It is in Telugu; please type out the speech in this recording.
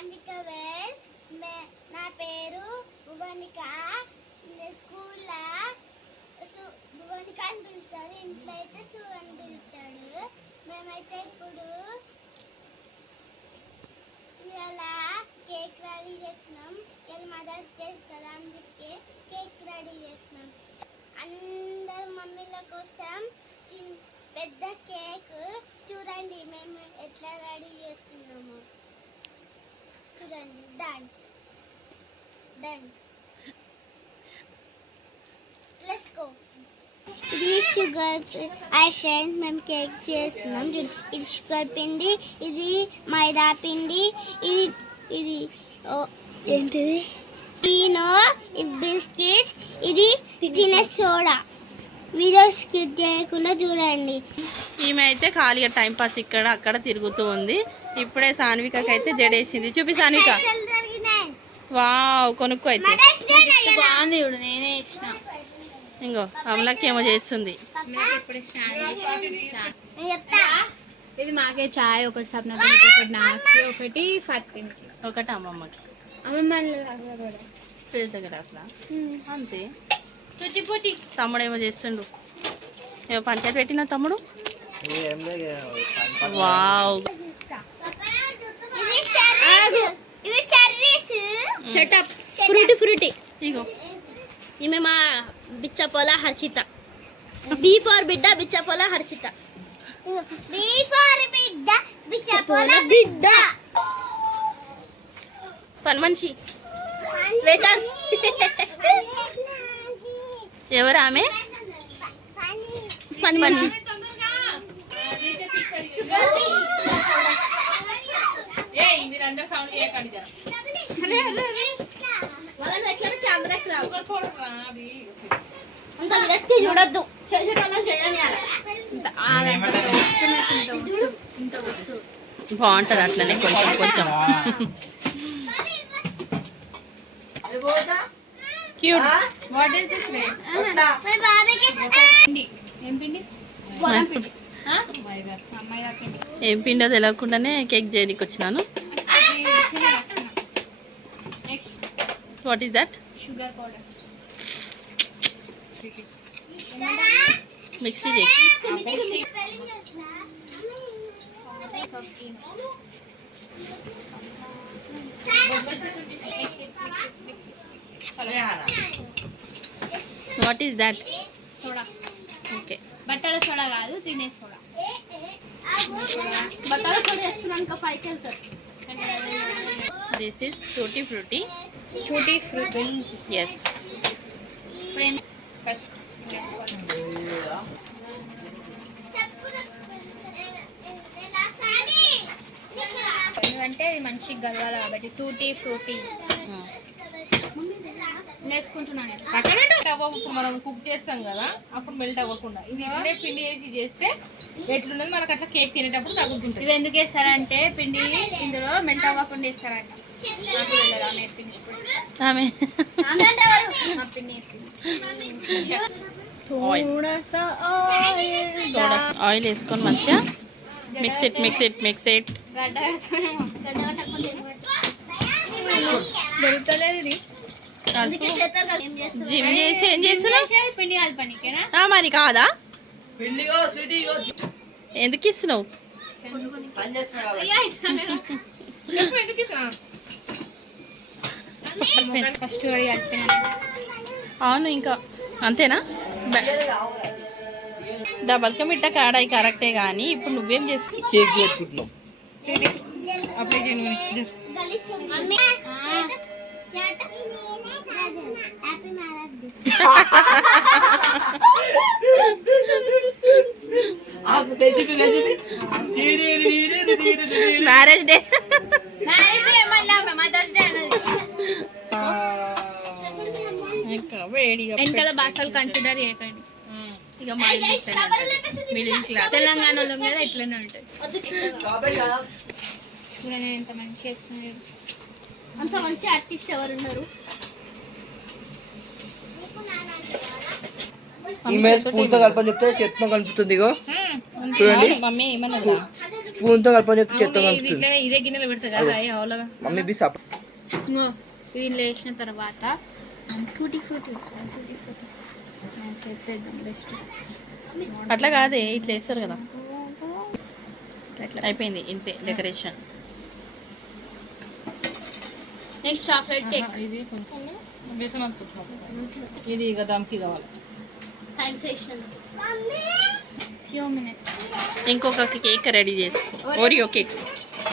సాన్వికవేల్ నా పేరు భువనిక. స్కూల్లో భువనిక అని పిలుస్తారు, ఇంట్లో అయితే సు అని పిలుస్తాడు. మేమైతే ఇప్పుడు ఇలా కేక్ రెడీ చేస్తున్నాం. ఇలా మదర్స్ డే కదా, అందుకే కేక్ రెడీ చేస్తున్నాం. అందరు మమ్మీల కోసం పెద్ద కేక్ చూడండి మేము ఎట్లా రెడీ చేస్తున్నాము. చూడండి. Done done. Let's go. ఇది షుగర్. హాయ్ ఫ్రెండ్స్, మేము కేక్ చేస్తున్నాం. ఇది షుగర్ పిండి, ఇది మైదా పిండి, ఇది ఏంటిది టీనో, ఇది బిస్కెట్స్, ఇది తినే సోడా. వీడియో స్కిప్ చేయకుండా చూడండి. ఈమె అయితే ఖాళీగా టైంపాస్ ఇక్కడ అక్కడ తిరుగుతూ ఉంది. ఇప్పుడే సాన్వికకి అయితే జడేసింది. చూపి సాన్విక. వావ్, కొనుక్కో అయితే. బాగుంది చూడు, నేనే ఇచ్చిన. ఇంకో అమలకి ఏమో చేస్తుంది. ఇది మాకే చాయ్ ఒకటి, సప్న ఒకటి, నాకు ఒకటి, ఫాతిమాకి ఒకటి, అమ్మమ్మకి. అమ్మమ్మ ఫ్రిడ్జ్ దగ్గర అసలు అంతే. తమ్ముడు ఏమో చేస్తుండు. ఏమో పంచాయతీ పెట్టిన తమ్ముడు. Wow, frutti. ఇగో ఈమె మా బిచ్చపోల హర్షిత. బి ఫర్ బిడ్డ, బిచ్చపోల హర్షిత. బి ఫర్ బిడ్డ, బిచ్చపోల బిడ్డ. పని మనిషి. వేటర్. ఎవరు ఆమె? పని మనిషి. చూడద్దు. బాగుంటది అట్లనే కొంచెం కొంచెం. Cute. What is this rate? ఏం పిండి? ఏం పిండో తెలియకుండానే కేక్ చేయడానికి వచ్చినాను. What is that? Sugar powder. Mixie చేయి. What is that? Soda. Okay. బట్టల సోడా కాదు, తినే సోడా. బట్టల సోడా వేసుకున్నాక పైకి వెళ్తారు. This is tutti frutti. Tutti frutti. Yes. అంటే ఇది మంచిగా గలవాలి కాబట్టి టూటీ ఫ్రూటీ వేసుకుంటున్నాను. మనం కుక్ చేస్తాం కదా, అప్పుడు మెల్ట్ అవ్వకుండా ఇది ఇప్పుడే పిండి వేసి చేస్తే ఎట్లున్నది మనకు అట్లా కేక్ తినేటప్పుడు తగ్గుతుంటుంది. ఇవి ఎందుకు వేస్తారంటే పిండి ఇందులో మెల్ట్ అవ్వకుండా వేస్తారంట. ఆమె ఆయిల్ వేసుకొని మంచిగా mix it mix it mix it. దొరుకుతలేదు. జిమ్ చేసి ఏం చేస్తున్నావు? పిండి కలపనీకేనా? మరి కాదా? ఎందుకు ఇస్తున్నావు? ఫస్ట్ కలిపినాను. అవును, ఇంకా అంతేనా? డబల్ కా మిట్టా కాడాయి కరెక్టే, కానీ ఇప్పుడు నువ్వేం చేస్తున్నావు? కేక్ చేసుకుంటున్నావు. అప్లై చేయను. Marriage day. మదర్స్ డే వేడిగా వెనకాల భాషలు కన్సిడర్ చేయకండి. ఇక మా మిడిల్ క్లాస్ తెలంగాణలో మీద ఇట్లనే ఉంటుంది. ఎంత మంచి చేస్తున్నారు, అంత మంచి ఆర్టిస్ట్ ఎవరు ఉన్నారు? ఈమె స్పూన్ తో కలపని చెప్తే చేతితో కలుపుతుంది. ఇగో చూడండి. మమ్మీ ఏమన్నా స్పూన్ తో కలపని చెప్తే చేత్తో ఇది కలుపుతుంది ఇట్లనే ఇదే గిన్నెలో పెడతా కదా అవలగా మమ్మీ బి సప్ దీనిలో వేసిన తర్వాత టూటీ ఫ్రూటీ వేసుకోవాలి. టూటీ ఫ్రూటీ చెప్పేద్దాం బెస్ట్. అట్లా కాదే ఇట్లా వేస్తారు కదా. అయిపోయింది ఇంతే డెకరేషన్. Next chocolate cake. ఇది కొంచెం బేసన్ అనుకుంటున్నాం. ఇది ఇక దమ్కి కావాలి. థ్యాంక్స్ వేసిన మమ్మీ ఫ్యూ మినిట్స్. ఇంకొక కేక్ రెడీ చేసి ఓరియో కేక్.